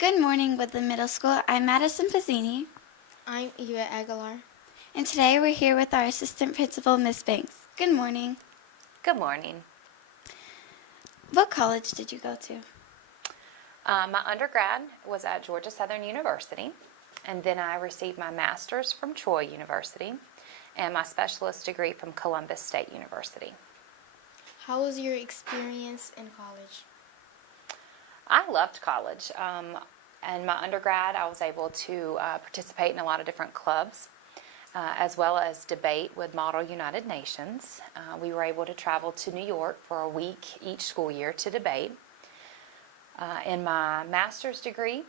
Good morning, Woodland Middle School. I'm Madisen Pazicni, I'm Ivette Aguilar. and today we're here with our assistant principal, Miss Banks. Good morning. Good morning. What college did you go to? My undergrad was at Georgia Southern University, and then I received my master's from Troy University and my specialist degree from Columbus State University. How was your experience in college? I loved college. And my undergrad, I was able to participate in a lot of different clubs, as well as debate with Model United Nations. We were able to travel to New York for a week each school year to debate. In my master's degree,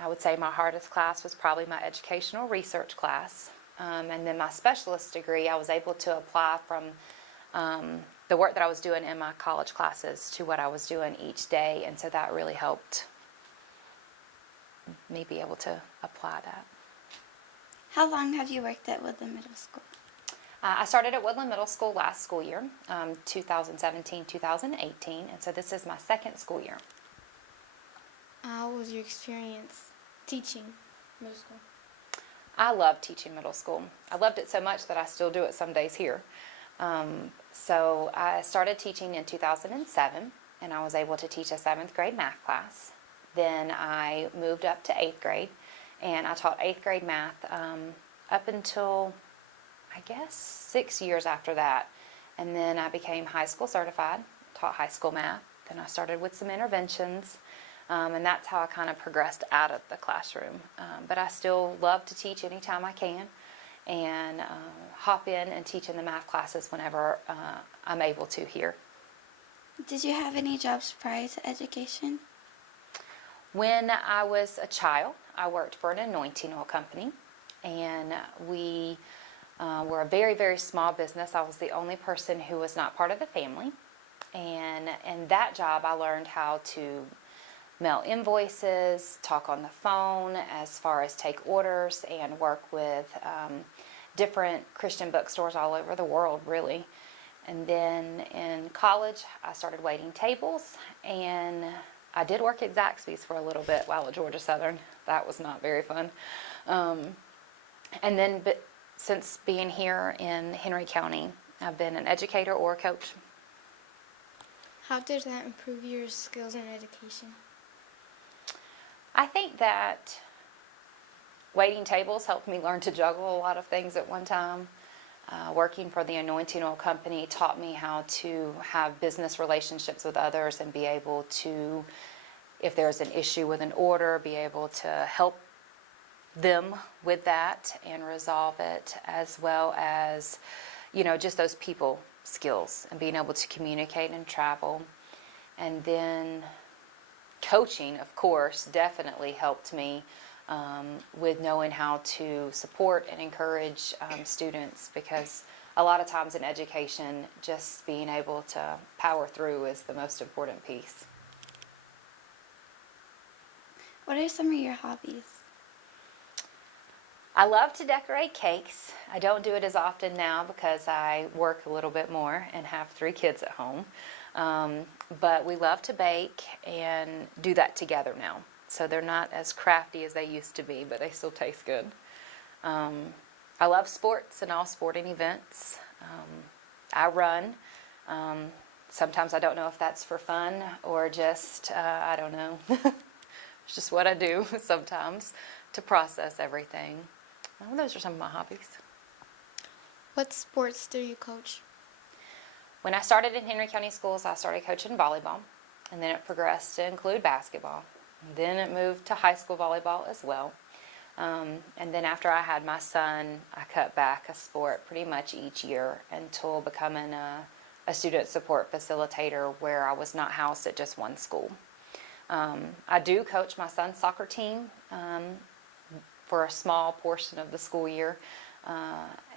I would say my hardest class was probably my educational research class. And then my specialist degree, I was able to apply from the work that I was doing in my college classes to what I was doing each day, and so that really helped me be able to apply that. How long have you worked at Woodland Middle School? I started at Woodland Middle School last school year, 2017-2018, and so this is my second school year. How was your experience teaching middle school? I love teaching middle school. I loved it so much that I still do it some days here. So I started teaching in 2007, and I was able to teach a 7th grade math class. Then I moved up to 8th grade, and I taught 8th grade math up until, I guess, 6 years after that. And then I became high school certified, taught high school math. Then I started with some interventions, and that's how I kind of progressed out of the classroom. But I still love to teach anytime I can, and hop in and teach in the math classes whenever I'm able to here. Did you have any jobs prior to education? When I was a child, I worked for an anointing oil company, and we were a very, very small business. I was the only person who was not part of the family, and in that job I learned how to mail invoices, talk on the phone as far as take orders, and work with different Christian bookstores all over the world, really. And then in college, I started waiting tables, and I did work at Zaxby's for a little bit while at Georgia Southern. That was not very fun. And then since being here in Henry County, I've been an educator or a coach. How did that improve your skills in education? I think that waiting tables helped me learn to juggle a lot of things at one time. Working for the anointing oil company taught me how to have business relationships with others and be able to, if there's an issue with an order, be able to help them with that and resolve it, as well as, just those people skills and being able to communicate and travel. And then coaching, of course, definitely helped me with knowing how to support and encourage students, because a lot of times in education, just being able to power through is the most important piece. What are some of your hobbies? I love to decorate cakes. I don't do it as often now because I work a little bit more and have 3 kids at home. But we love to bake and do that together now. So they're not as crafty as they used to be, but they still taste good. I love sports and all sporting events. I run. Sometimes I don't know if that's for fun or just, I don't know. It's just what I do sometimes to process everything. Well, those are some of my hobbies. What sports do you coach? When I started in Henry County Schools, I started coaching volleyball, and then it progressed to include basketball. And then it moved to high school volleyball as well. And then after I had my son, I cut back a sport pretty much each year until becoming a student support facilitator, where I was not housed at just one school. I do coach my son's soccer team for a small portion of the school year,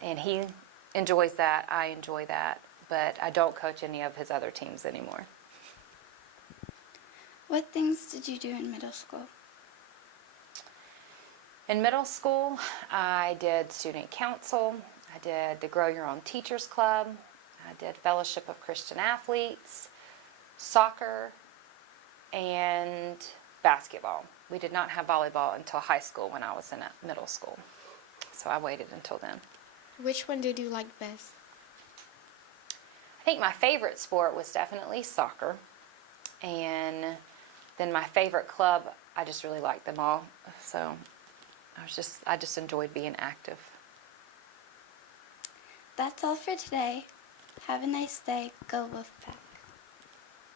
and he enjoys that. I enjoy that, but I don't coach any of his other teams anymore. What things did you do in middle school? In middle school, I did student council. I did the Grow Your Own Teachers Club. I did Fellowship of Christian Athletes, soccer, and basketball. we did not have volleyball until high school when I was in middle school. So I waited until then. Which one did you like best? I think my favorite sport was definitely soccer. And then my favorite club, I just really liked them all. So I just enjoyed being active. That's all for today. Have a nice day. Go Wolfpack.